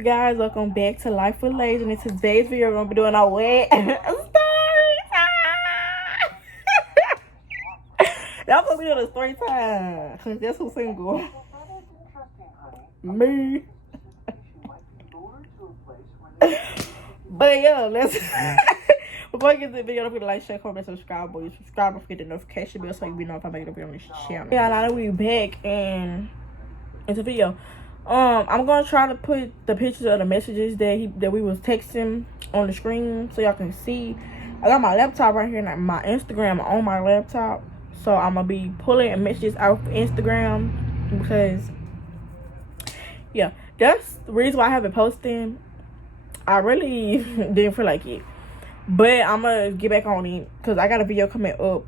you guys? Welcome back to Life with Lays. And in today's video, we're going to be doing our wet story time. Y'all supposed to be doing a story time. Because that's who's single. Me. But yeah, let's... Before I get to the video, don't forget to like, share, comment, subscribe. Boy, subscribe, don't forget the notification bell so you know if I make a video on this channel. Yeah, now that we're back and it's a video. I'm gonna try to put the pictures of the messages that we was texting on the screen so y'all can see. I got my laptop right here and my Instagram on my laptop, so I'm gonna be pulling messages out of Instagram because yeah, that's the reason why I haven't posted. I really didn't feel like it, but I'm gonna get back on it because I got a video coming up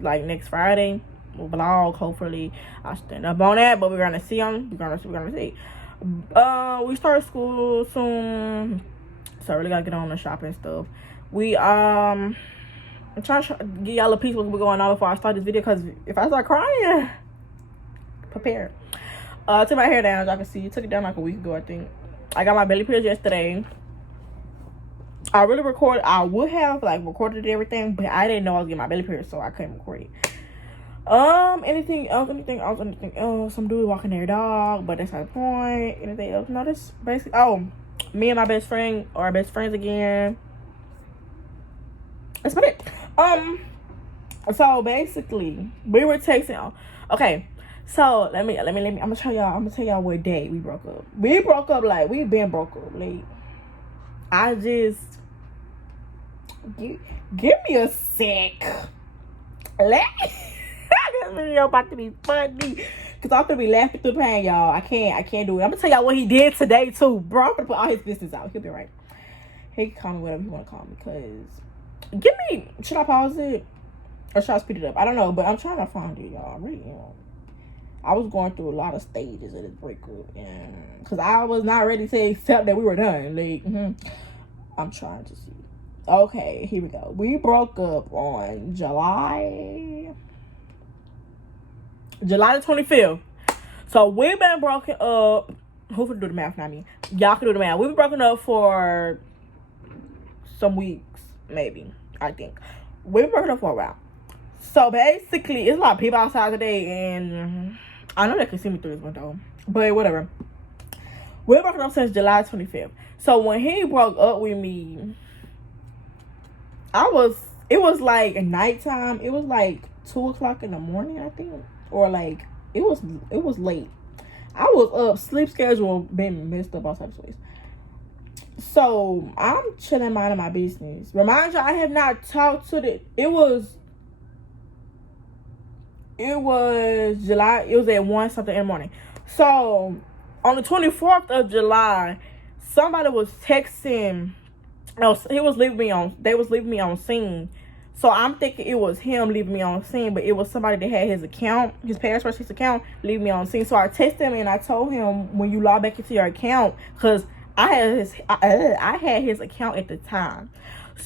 like next Friday. Vlog, hopefully I'll stand up on that, but we're gonna see on we're gonna see. We start school soon, so I really gotta get on the shopping stuff. I'm trying to give y'all a piece of what's going on before I start this video, because if I start crying, prepare. Took my hair down, as y'all can see. Took it down like a week ago, I think. I got my belly pierced yesterday. I would have like recorded everything, but I didn't know I was getting my belly pierced, so I couldn't record it. Anything else? Some dude walking their dog, but that's not the point. Anything else? No, that's basically, me and my best friend are best friends again. That's about it. So basically, we were texting. Okay, so let me. I'm gonna tell y'all what day we broke up. We broke up like we've been broke up. Like, I just give me a sec. This video about to be funny because I'm gonna be laughing through the pain, y'all. I can't do it. I'm gonna tell y'all what he did today too, bro. I'm gonna put all his business out. He'll be right. He can call me whatever he want to call me. Because should I pause it or should I speed it up? I don't know, but I'm trying to find it, y'all. Really, I was going through a lot of stages of this breakup, and because I was not ready to accept that we were done. Like, I'm trying to see. Okay, here we go. We broke up on July the 25th. So we've been broken up. Who can do the math? Not me. Y'all can do the math. We've been broken up for some weeks, maybe. I think we've been broken up for a while. So basically, it's a lot of people outside today, and I know they can see me through this window, but whatever. We've been broken up since July 25th. So when he broke up with me, it was like nighttime. It was like 2:00 in the morning, I think. Or like it was late. I was up, sleep schedule been messed up all types of ways. So I'm chilling, minding my business. Remind you, I have not talked to it was July. It was at 1 something in the morning. So on the 24th of July, somebody was texting. No, they was leaving me on scene. So I'm thinking it was him leaving me on scene, but it was somebody that had his account, his password, his account, leaving me on scene. So I texted him and I told him, when you log back into your account, because I had his account at the time.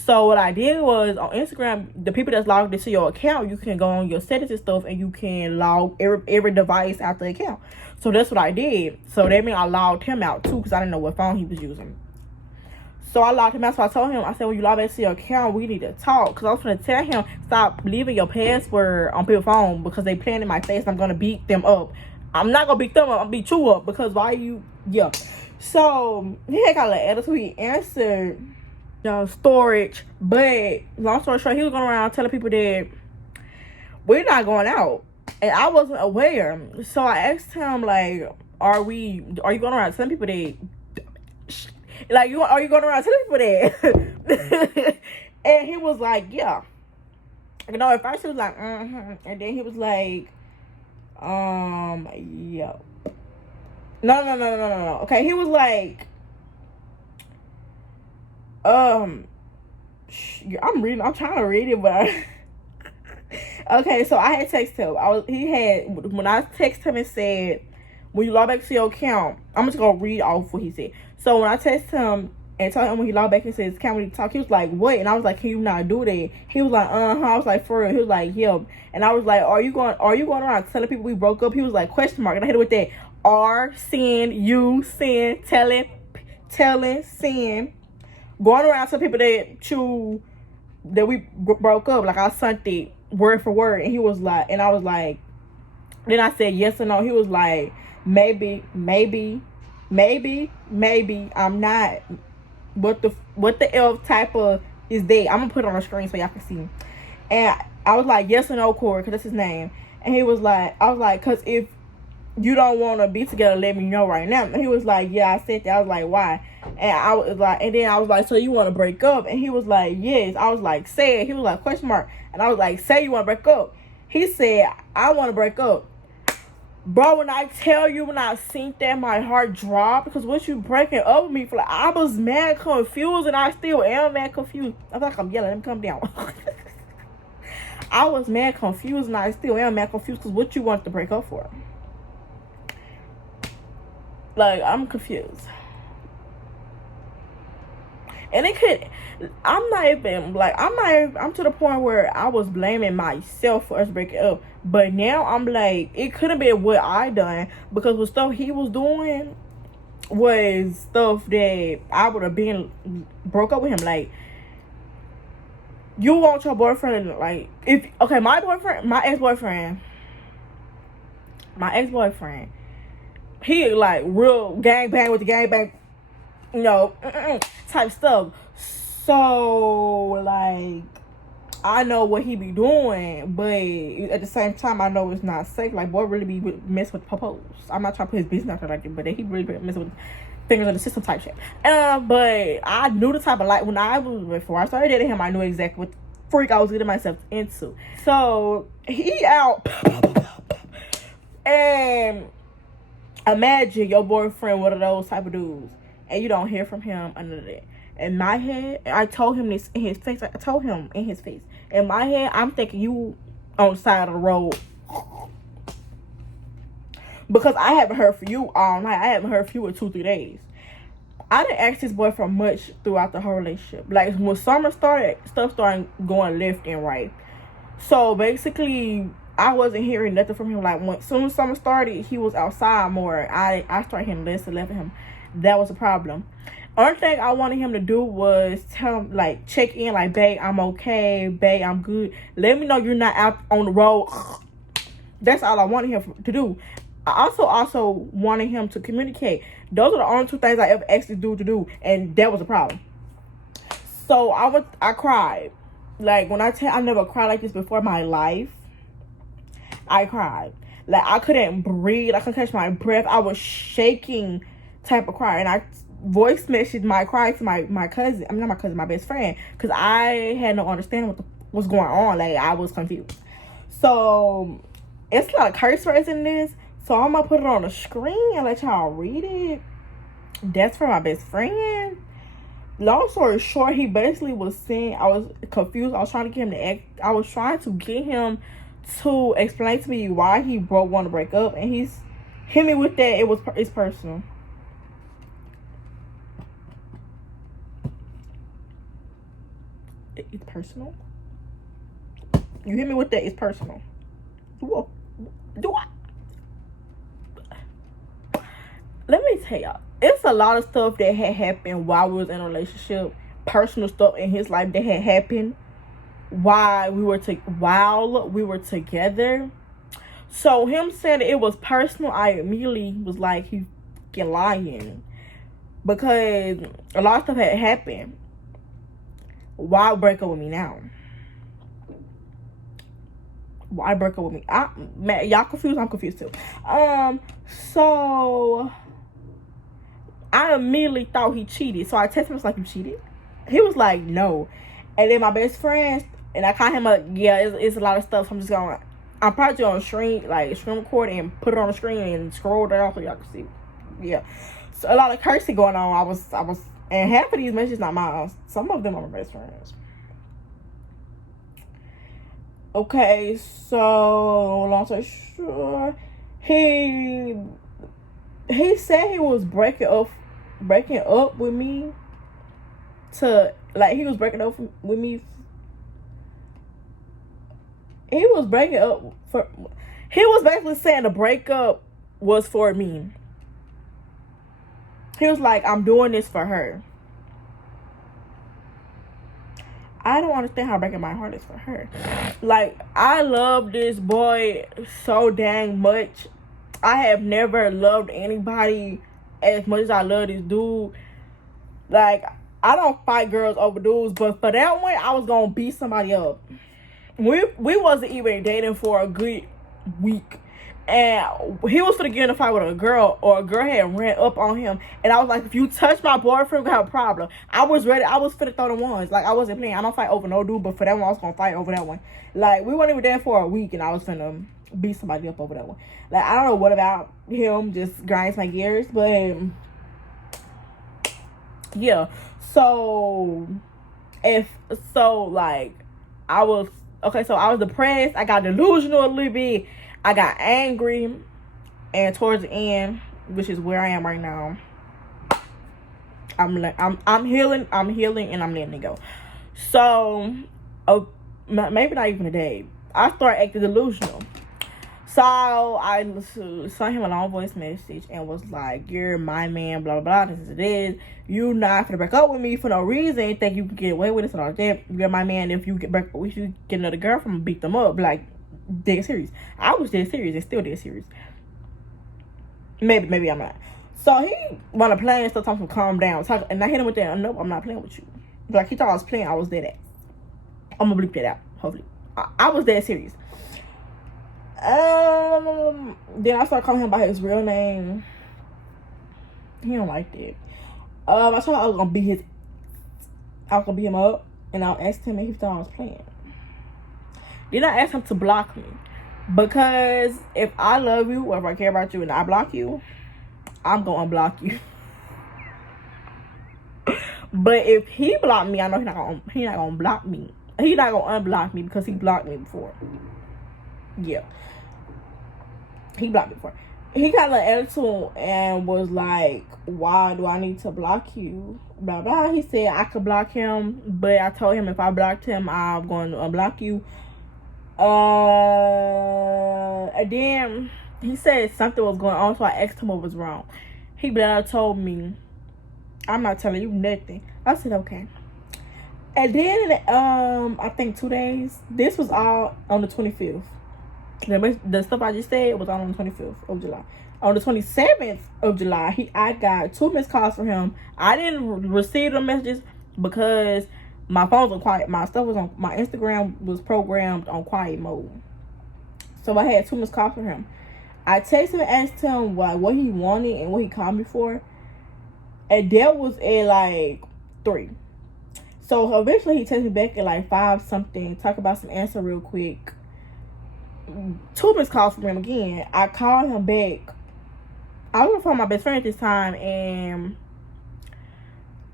So what I did was, on Instagram, the people that's logged into your account, you can go on your settings and stuff, and you can log every device out the account. So that's what I did. So that means I logged him out too, because I didn't know what phone he was using. So I logged him out. So I told him, I said, when you log back to your account, we need to talk. Because I was going to tell him, stop leaving your password on people's phone because they playing in my face. I'm going to beat them up. I'm not going to beat them up. I'm going to beat you up because yeah. So he had got a little attitude. He answered storage. But long story short, he was going around telling people that we're not going out. And I wasn't aware. So I asked him, like, are you going around telling people that... Like, are you going around telling people that? And he was like, yeah. At first he was like, and then he was like, yeah. No. Okay, he was like, I'm trying to read it, but okay, so I had texted him. When I texted him and said, when you log back to your account, I'm just going to read off what he said. So when I texted him and told him when he logged back and says, "Can we talk?" He was like, "What?" And I was like, "Can you not do that?" He was like, I was like, "For real?" He was like, "Yeah." And I was like, Are you going around telling people we broke up?" He was like, question mark. And I hit it with that, R, sin, U, sin, telling, sin. Going around to people that we broke up. Like, I sent it word for word. And he was like, and I was like, then I said yes or no. He was like, maybe, I'm not. What the F type of is that? I'm gonna put it on the screen so y'all can see. And I was like, yes or no, Corey, because that's his name. And he was like, I was like, because if you don't want to be together, let me know right now. And he was like, yeah, I said that. I was like, why? And I was like, and then I was like, so you want to break up? And he was like, yes. I was like, say it. He was like, question mark. And I was like, say you want to break up. He said, I want to break up. Bro, when I tell you, when I seen that, my heart dropped. Because what you breaking up with me for? Like, I was mad confused, and I still am mad confused. I feel like I'm yelling. Let me come down. I was mad confused, and I still am mad confused. Because what you want to break up for? Like, I'm confused. And it could, I'm to the point where I was blaming myself for us breaking up. But now I'm like, it couldn't be what I done. Because the stuff he was doing was stuff that I would have been broke up with him. Like, you want your boyfriend, like, my ex-boyfriend, he like real gangbang with the gangbang, you know, type stuff. So, like, I know what he be doing, but at the same time, I know it's not safe. Like, boy really be messing with popos. I'm not trying to put his business out there like that, but he really be messing with fingers in the system type shit. But I knew the type of, like, before I started dating him, I knew exactly what the freak I was getting myself into. So, he out. And imagine your boyfriend one of those type of dudes, and you don't hear from him under that. In my head, I told him this in his face. In my head, I'm thinking you on the side of the road. Because I haven't heard from you all night. I haven't heard from you in 2-3 days. I didn't ask this boy for much throughout the whole relationship. Like, when summer started, stuff started going left and right. So, basically, I wasn't hearing nothing from him. Like, as soon as summer started, he was outside more. I started hearing less and less of him. That was a problem. Only thing I wanted him to do was tell him, like, check in, like, babe, I'm okay, babe, I'm good. Let me know you're not out on the road. That's all I wanted him to do. I also wanted him to communicate. Those are the only two things I ever asked this dude to do, and that was a problem. So I cried. Like, when I never cried like this before in my life. I cried. Like, I couldn't breathe. I couldn't catch my breath. I was shaking type of cry. And I voice messaged my cry to my cousin. I'm not my cousin, my best friend. Because I had no understanding what was going on. Like, I was confused. So, it's a lot of curse words in this. So, I'm going to put it on the screen and let y'all read it. That's for my best friend. Long story short, he basically was saying, I was confused. I was trying to get him to act. I was trying to get him to explain to me why he want to break up, and he's hit me with that. It's personal. It's personal. You hit me with that. It's personal. Do I? Let me tell y'all. It's a lot of stuff that had happened while we was in a relationship. Personal stuff in his life that had happened while we were together. So him saying that it was personal, I immediately was like, he fucking lying. Because a lot of stuff had happened. Why break up with me now? Why break up with me? Man, y'all confused? I'm confused too. So I immediately thought he cheated. So I texted him, I was like, you cheated? He was like, no. And then my best friend, and I called him up, yeah, it's a lot of stuff. So I'm probably on screen record and put it on the screen and scroll down so y'all can see. Yeah. So a lot of cursing going on. I was, and half of these messages not mine. Some of them are my best friends. Okay, so long story short, he said he was breaking up with me to, like, he was breaking up with me. He was basically saying the breakup was for me. He was like, I'm doing this for her. I don't understand how breaking my heart is for her. Like, I love this boy so dang much. I have never loved anybody as much as I love this dude. Like, I don't fight girls over dudes, but for that one, I was gonna beat somebody up. We wasn't even dating for a good week, and he was gonna get in a fight with a girl, or a girl had ran up on him, and I was like, if you touch my boyfriend, we got a problem. I was ready. I was finna throw the ones. Like, I wasn't playing. I don't fight over no dude, but for that one, I was gonna fight over that one. Like, we weren't even there for a week, and I was finna beat somebody up over that one. Like, I don't know what about him just grinds my gears, but yeah. So like, I was depressed. I got delusional a little bit. I got angry, and towards the end, which is where I am right now, I'm healing, and I'm letting it go. So, maybe not even a day, I started acting delusional. So I sent him a long voice message and was like, "You're my man, blah blah blah. This is it. You not gonna break up with me for no reason. Think you can get away with this and all that. You're my man. If you get another girlfriend, and beat them up. Like, dead serious. I was dead serious and still dead serious. Maybe I'm not. So he wanna play and stuff. Talking to calm down. And I hit him with that. Nope, I'm not playing with you. Like, he thought I was playing. I was dead ass. I'm gonna bleep that out. Hopefully, I was dead serious. Then I started calling him by his real name. He don't like that. I told him I was gonna beat him up, and I asked him if he thought I was playing. Then I asked him to block me, because if I love you or if I care about you and I block you, I'm gonna unblock you. But if he blocked me, I know he's not gonna block me. He's not gonna unblock me because he blocked me before. Yeah. He blocked me before. He got an attitude and was like, why do I need to block you? Blah, blah. He said I could block him, but I told him if I blocked him, I'm going to unblock you. And then he said something was going on, so I asked him what was wrong. He told me, I'm not telling you nothing. I said, okay. And then, I think 2 days, this was all on the 25th. The stuff I just said was on the 25th of July. On the 27th of July, I got 2 missed calls from him. I didn't receive the messages because my phone was on quiet. My stuff was on, my Instagram was programmed on quiet mode. So I had 2 missed calls from him. I texted him and asked him what he wanted and what he called me for. And that was at like 3. So eventually he texted me back at like 5 something, talk about some answer real quick. 2 missed calls from him again. I called him back. I was on the phone with my best friend at this time, and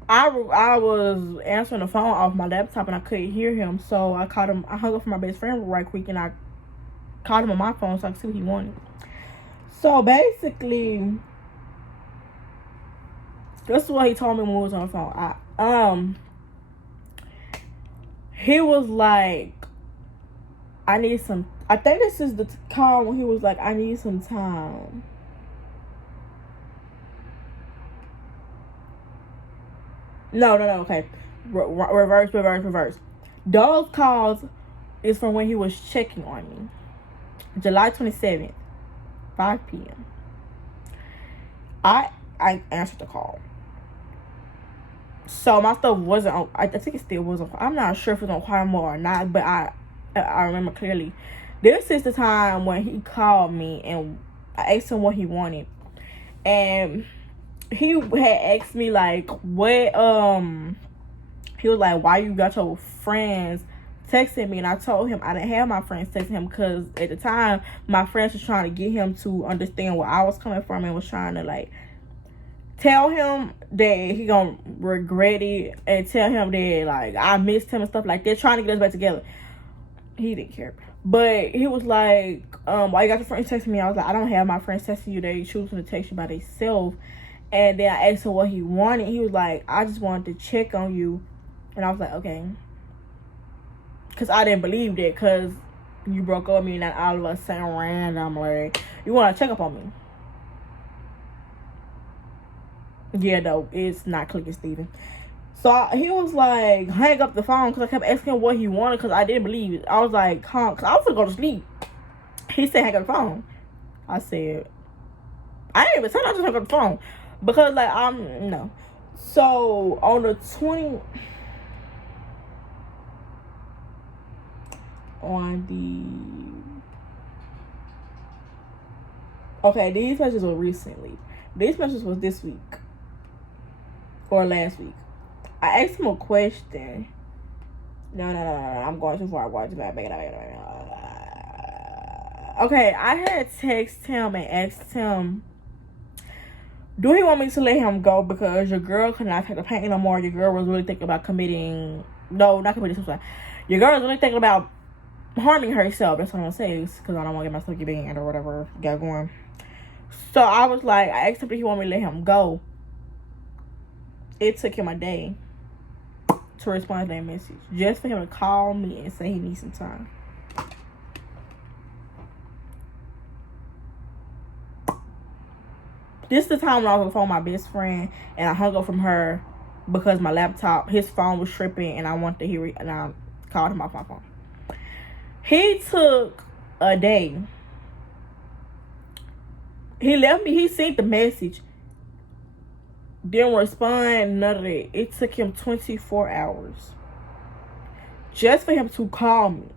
I was answering the phone off my laptop and I couldn't hear him. So I called him. I hung up from my best friend right quick, and I called him on my phone so I could see what he wanted. So basically, this is what he told me when we was on the phone. He was like, I need some. I think this is the call when he was like, I need some time. No, okay. Reverse. Those calls is from when he was checking on me. July 27th, 5 p.m. I answered the call. So my stuff wasn't on, I think it still wasn't. I'm not sure if it was on quiet mode or not, but I remember clearly. This is the time when he called me and I asked him what he wanted. And he had asked me like, what, he was like, why you got your friends texting me? And I told him I didn't have my friends texting him because at the time my friends was trying to get him to understand where I was coming from and was trying to like tell him that he gonna regret it and tell him that like I missed him and stuff like that, trying to get us back together. He didn't care. But he was like, why you got your friends texting me? I was like, I don't have my friends texting you. They choosing to text you by themselves. And then I asked him what he wanted. He was like, I just wanted to check on you. And I was like, okay. Because I didn't believe that, because you broke up with me and then all of a sudden randomly, you want to check up on me. Yeah, no, it's not clicking, Steven. So he was like, hang up the phone, because I kept asking him what he wanted, because I didn't believe it. I was like, huh, because I was going to go to sleep. He said, hang up the phone. I said, I didn't even say I just hung up the phone. Because, like, no. So, on the 20... Okay, these messages were recently. These messages was this week. Or last week. I asked him a question. No. I'm going too far. I'm going too far. Okay, I had texted him and asked him, do he want me to let him go because your girl could not take the pain no more? Your girl was really thinking about committing... No, not committing suicide. Your girl was really thinking about harming herself. That's what I'm going to say. Because I don't want to get myself banned or whatever got going. So I was like, I asked him if he want me to let him go. It took him a day to respond to that message. Just for him to call me and say he needs some time. This is the time when I was on the phone with my best friend and I hung up from her because my laptop, his phone was tripping and I wanted to hear it, and I called him off my phone. He took a day. He left me, he sent the message. Didn't respond, none of that. It took him 24 hours. Just for him to call me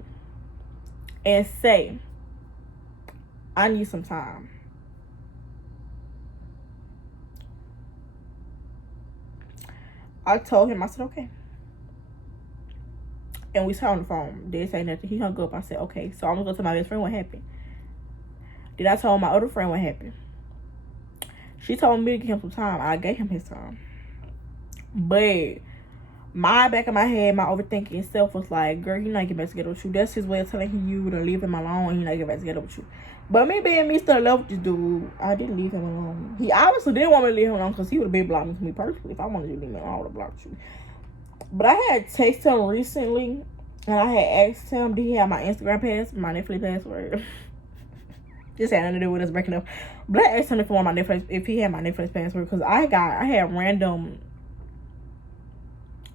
and say, I need some time. I told him, I said, okay. And we sat on the phone. Didn't say nothing. He hung up. I said, okay. So I'm going to go tell my best friend what happened. Then I told my other friend what happened. She told me to give him some time. I gave him his time. But back of my head, my overthinking self was like, girl, he's not getting back together with you. That's his way of telling you to leave him alone. He's not getting back together with you. But me being me still in love with this dude, I didn't leave him alone. He obviously didn't want me to leave him alone because he would have been blocking me personally. If I wanted you to leave me alone, I would have blocked you. But I had texted him recently, and I had asked him, did he have my Instagram password, my Netflix password? This had nothing to do with us breaking up. But I asked him if he wanted my Netflix, if he had my Netflix password, because I had random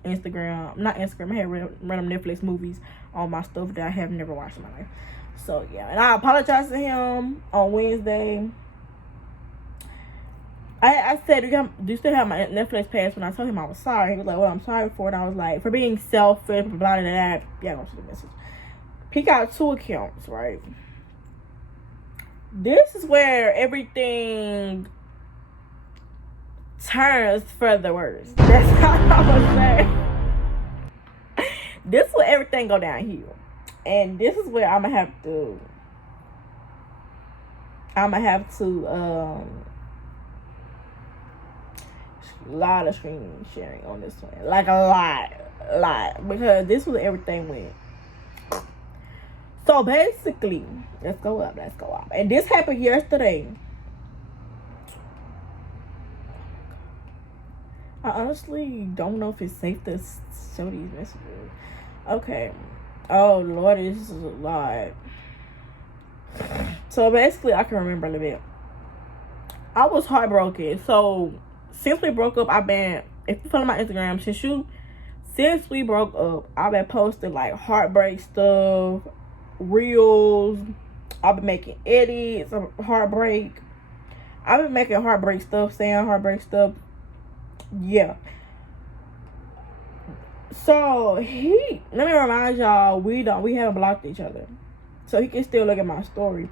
I had random Netflix movies on my stuff that I have never watched in my life. So yeah, and I apologized to him on Wednesday. I said, do you still have my Netflix password? And I told him I was sorry. He was like, well, I'm sorry for it. And I was like, for being selfish, blah, blah, blah, blah. Yeah, I'm going to see the message. He got 2 accounts, right? This is where everything turns for the worse. That's how I was saying. This is where everything go downhill. And this is where I'm going to have to a lot of screen sharing on this one. Like a lot. Because this was everything went. So basically, let's go up. And this happened yesterday. I honestly don't know if it's safe to show these messages. Okay. Oh, Lord, this is a lot. So basically, I can remember a little bit. I was heartbroken. So since we broke up, if you follow my Instagram, since we broke up, I've been posting like heartbreak stuff, reels. I've been making edits of heartbreak. I've been making heartbreak stuff, saying heartbreak stuff. Yeah. So let me remind y'all, we haven't blocked each other. So he can still look at my story.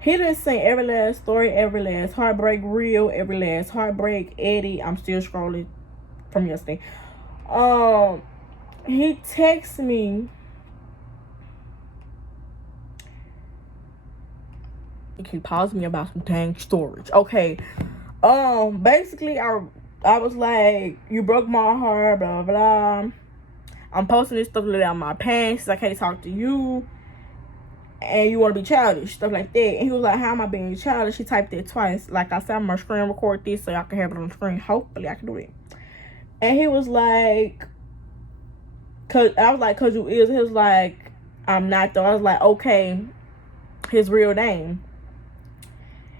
He done seen every last story, every last heartbreak reel, every last heartbreak edit. I'm still scrolling from yesterday. He texts me. You can pause me about some dang storage. Okay. Basically, I was like, you broke my heart, blah, blah. I'm posting this stuff on my pants. I can't talk to you. And you want to be childish, stuff like that. And he was like, how am I being childish? He typed it twice. Like I said, I'm going to screen record this so y'all can have it on the screen. Hopefully, I can do it. And he was like, I was like, cause you is. He was like, I'm not though. I was like, okay, his real name.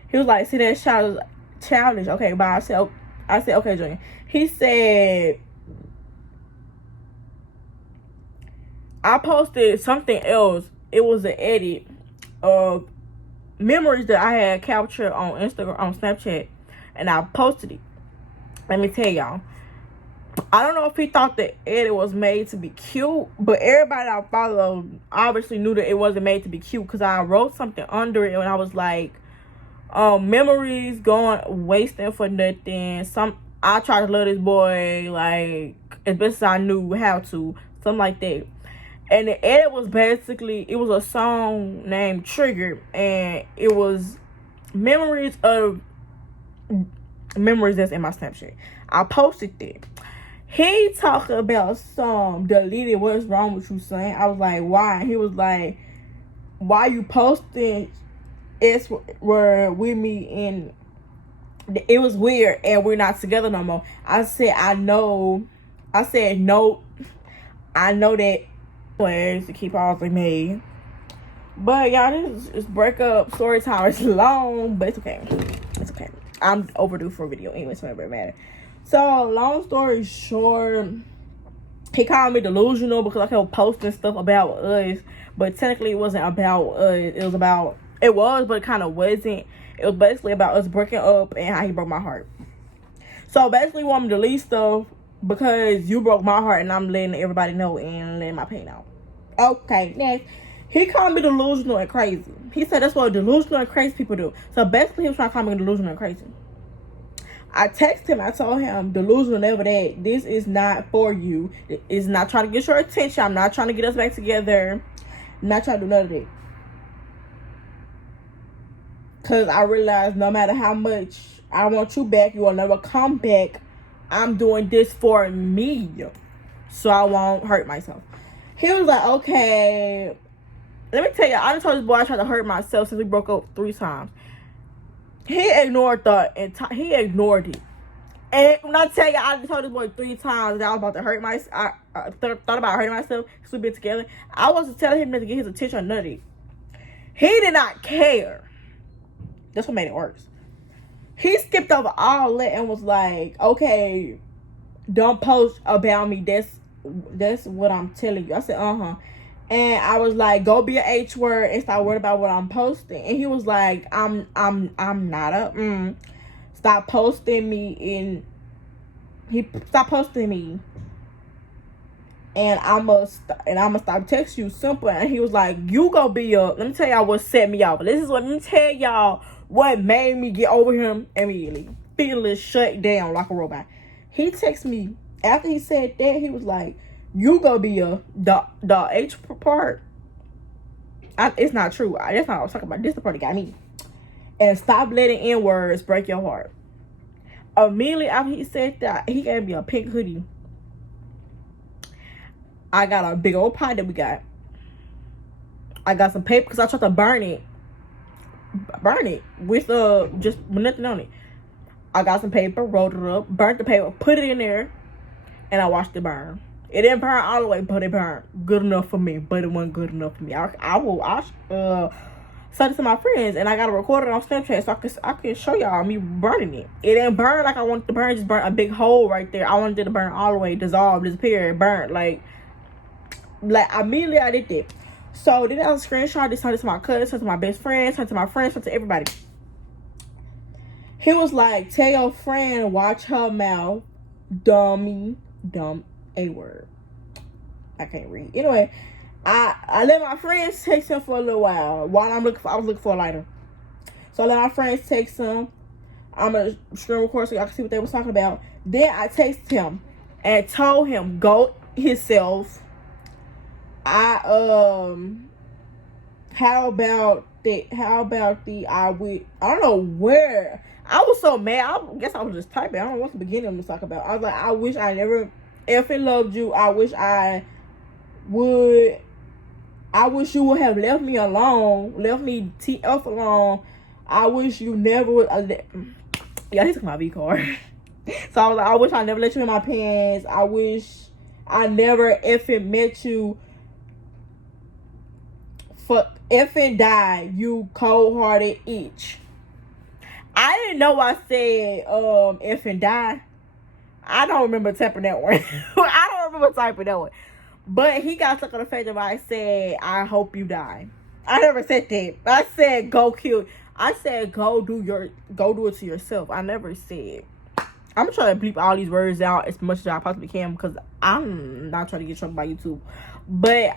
He was like, see, that's childish. Okay, by myself. I said, okay, Junior. He said, I posted something else. It was an edit of memories that I had captured on Instagram, on Snapchat, and I posted it. Let me tell y'all. I don't know if he thought the edit was made to be cute, but everybody I followed obviously knew that it wasn't made to be cute, because I wrote something under it and I was like, memories going wasting for nothing. I tried to love this boy like as best as I knew how to, something like that. And the edit was basically, it was a song named Trigger, and it was memories that's in my Snapchat. I posted that. He talked about some deleted, what's wrong with you, son? I was like, why? And he was like, why you posting it's were with me and it was weird and we're not together no more. I said, no, I know that ways to keep all of me. But y'all, this is breakup story time. It's long, but it's okay. It's okay. I'm overdue for a video anyway, so it doesn't matter. So, long story short, he called me delusional because I kept posting stuff about us, but technically it wasn't about us. It was, but it kind of wasn't. It was basically about us breaking up and how he broke my heart. So, basically, he wanted me to delete stuff because you broke my heart and I'm letting everybody know and letting my pain out. Okay, next. He called me delusional and crazy. He said that's what delusional and crazy people do. So, basically, he was trying to call me delusional and crazy. I texted him. I told him, delusional, never that. This is not for you. It's not trying to get your attention. I'm not trying to get us back together. I'm not trying to do none of that. Because I realized no matter how much I want you back, you will never come back. I'm doing this for me, so I won't hurt myself. He was like, okay. Let me tell you, I done told this boy I tried to hurt myself since we broke up 3 times. He ignored he ignored it. And when I tell you, I told this boy 3 times that I was about to hurt myself. I thought about hurting myself since we've been together. I wasn't telling him to get his attention or none of it. He did not care. That's what made it worse. He skipped over all that and was like, okay, don't post about me. That's what I'm telling you. I said, And I was like, go be an H word and stop worrying about what I'm posting. And he was like, I'm not stop posting me. Stop posting me. And I'ma stop texting you, simple. And he was like, you go be let me tell y'all what set me off. Let me tell y'all what made me get over him immediately. Feeling shut down like a robot. He texted me after he said that. He was like, you go be the H part. It's not true. That's not what I was talking about. This the part that got me. And stop letting N-words break your heart. Immediately after he said that, he gave me a pink hoodie. I got a big old pie that we got. I got some paper because I tried to burn it with just nothing on it. I got some paper, rolled it up, burnt the paper, put it in there, and I watched it burn. It didn't burn all the way, but it burned good enough for me. But it wasn't good enough for me. I'll send it to my friends, and I got to record it on Snapchat so I can show y'all me burning it. It didn't burn like I wanted to burn. Just burn a big hole right there. I wanted it to burn all the way, dissolve, disappear, burn. Like immediately I did that. So then I was screenshot this, sent it to my cousin, sent it to my best friend, sent it to my friends, sent it to everybody. He was like, tell your friend, watch her mouth, dumb A word. I can't read. Anyway, I let my friends text him for a little while I was looking for a lighter. So I let my friends text him. I'm gonna screen record so y'all can see what they was talking about. Then I texted him and told him go himself. How about I don't know where. I was so mad. I guess I was just typing. I don't know what the beginning was talking about. I was like, I wish I never effing loved you. I wish you would have left me alone. Left me TF alone. I wish you never would. Yeah, he took my V card. So I was like, I wish I never let you in my pants. I wish I never effing met you. For effing die, you cold-hearted itch. I didn't know I said if and die. I don't remember typing that one. I don't remember typing that one. But he got stuck on the fact that I said, I hope you die. I never said that. I said go kill. I said go do it to yourself. I never said. I'm trying to bleep all these words out as much as I possibly can because I'm not trying to get trouble by YouTube. But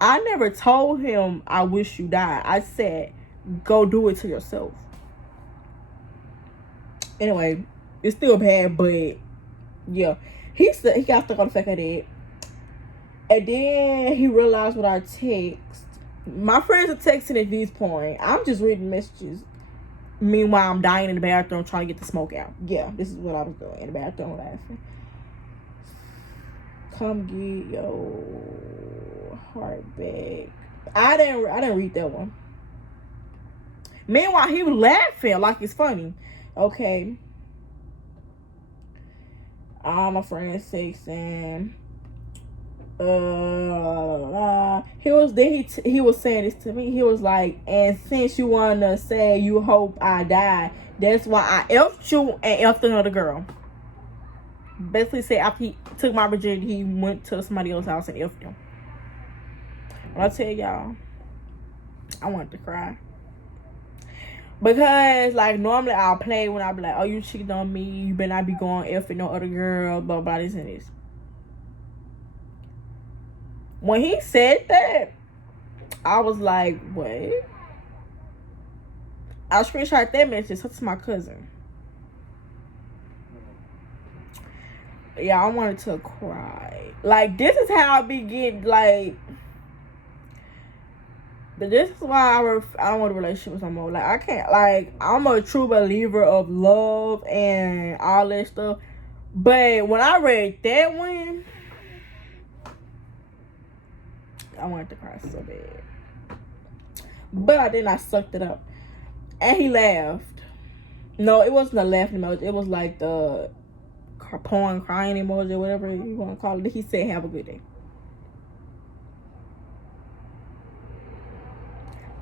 I never told him I wish you died. I said go do it to yourself. Anyway, it's still bad, but yeah. He got stuck on the fact of that. And then he realized what I text. My friends are texting at this point. I'm just reading messages. Meanwhile, I'm dying in the bathroom trying to get the smoke out. Yeah, this is what I was doing in the bathroom laughing. Come get your heart back. I didn't read that one. Meanwhile, he was laughing like it's funny. Okay. All my friends texting. He was saying this to me. He was like, and since you wanna say you hope I die, that's why I F'd you and F'd another girl. Basically said after he took my virginity, he went to somebody else's house and F'd him. When I tell y'all, I wanted to cry. Because like normally I'll play when I be like, oh, you cheated on me, you better not be going F'ing no other girl, blah blah this and this. When he said that, I was like, what? I screenshot that message. That's my cousin. Yeah, I wanted to cry. Like, this is how I be getting, like... But this is why I don't want a relationship with someone. Like, I can't, like, I'm a true believer of love and all that stuff. But when I read that one... I wanted to cry so bad. But I didn't. I sucked it up. And he laughed. No, it wasn't a laughing emoji. It was like the porn crying emoji or whatever you want to call it. He said, have a good day.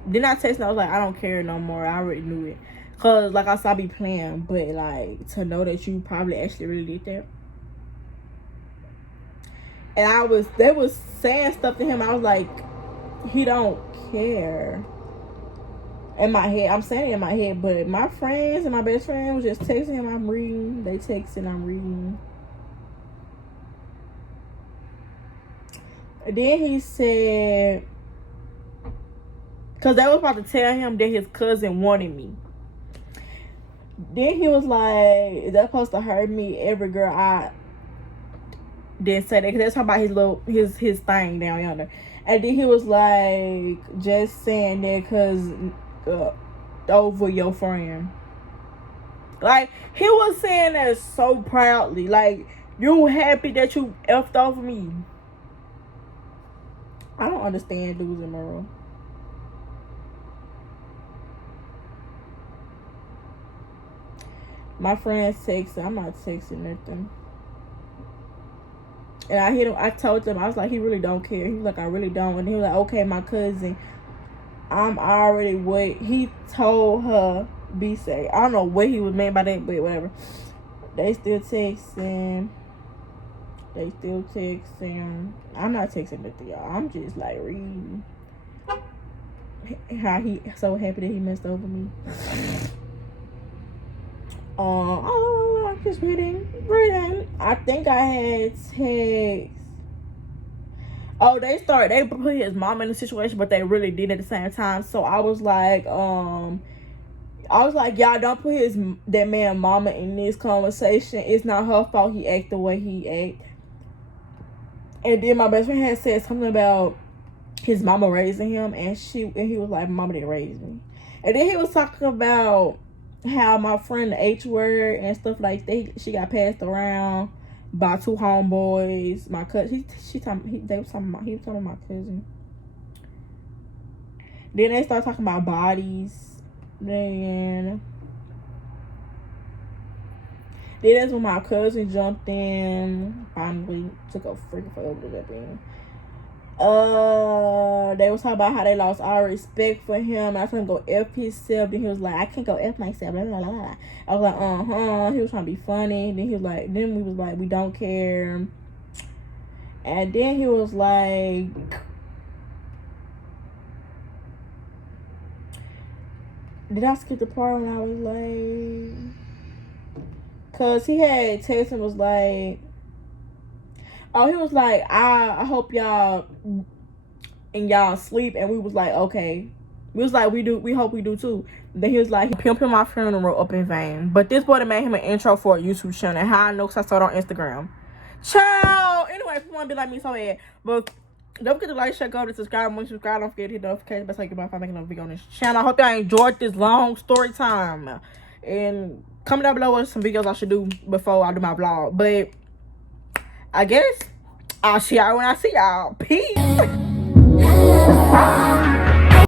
Then I texted him. I was like, I don't care no more. I already knew it. Because, like I said, I be playing. But, like, to know that you probably actually really did that. And they was saying stuff to him. I was like, he don't care. In my head, I'm saying it in my head, but my friends and my best friend was just texting him. I'm reading. They texting. I'm reading. And then he said, because they was about to tell him that his cousin wanted me. Then he was like, is that supposed to hurt me? Every girl I didn't say that because that's talking about his thing down yonder. And then he was like, just saying that because over your friend. Like, he was saying that so proudly. Like, you happy that you effed over me. I don't understand dudes in Merle. My friend texting. I'm not texting nothing. And I hit him. I told him, I was like, he really don't care. He was like, I really don't. And he was like, okay, my cousin, I'm already what he told her be safe. I don't know what he was meant by that, but whatever. They still texting. I'm not texting nothing, y'all. I'm just like reading how he so happy that he messed over me. I'm just reading. I think I had text. Oh, they put his mom in a situation, but they really did at the same time. So I was like, y'all don't put that man mama in this conversation. It's not her fault he act the way he act. And then my best friend had said something about his mama raising him, and he was like, mama didn't raise me. And then he was talking about how my friend the H word and stuff like that, she got passed around by two homeboys. My cousin, he was talking about my cousin. Then they start talking about bodies. Then that's when my cousin jumped in. Finally took a freaking forever to jump in. they was talking about how they lost all respect for him. I couldn't go F himself. Then he was like, I can't go F myself. Blah, blah, blah, blah. I was like, He was trying to be funny. Then he was like, then we was like, we don't care. And then he was like, did I skip the part when I was like, cause he had text and was like, oh, he was like, I hope y'all and y'all sleep, and we was like, okay. We was like, we hope we do too. Then he was like, he pimping my funeral up in vain. But this boy made him an intro for a YouTube channel. How I know, cause I saw it on Instagram. Ciao. Anyway, if you want to be like me so bad, but don't forget to like, share, go to subscribe. Once you subscribe, don't forget to hit the notification bell so you can if I make another video on this channel. I hope y'all enjoyed this long story time. And comment down below what some videos I should do before I do my vlog. But I guess I'll see y'all when I see y'all. Peace.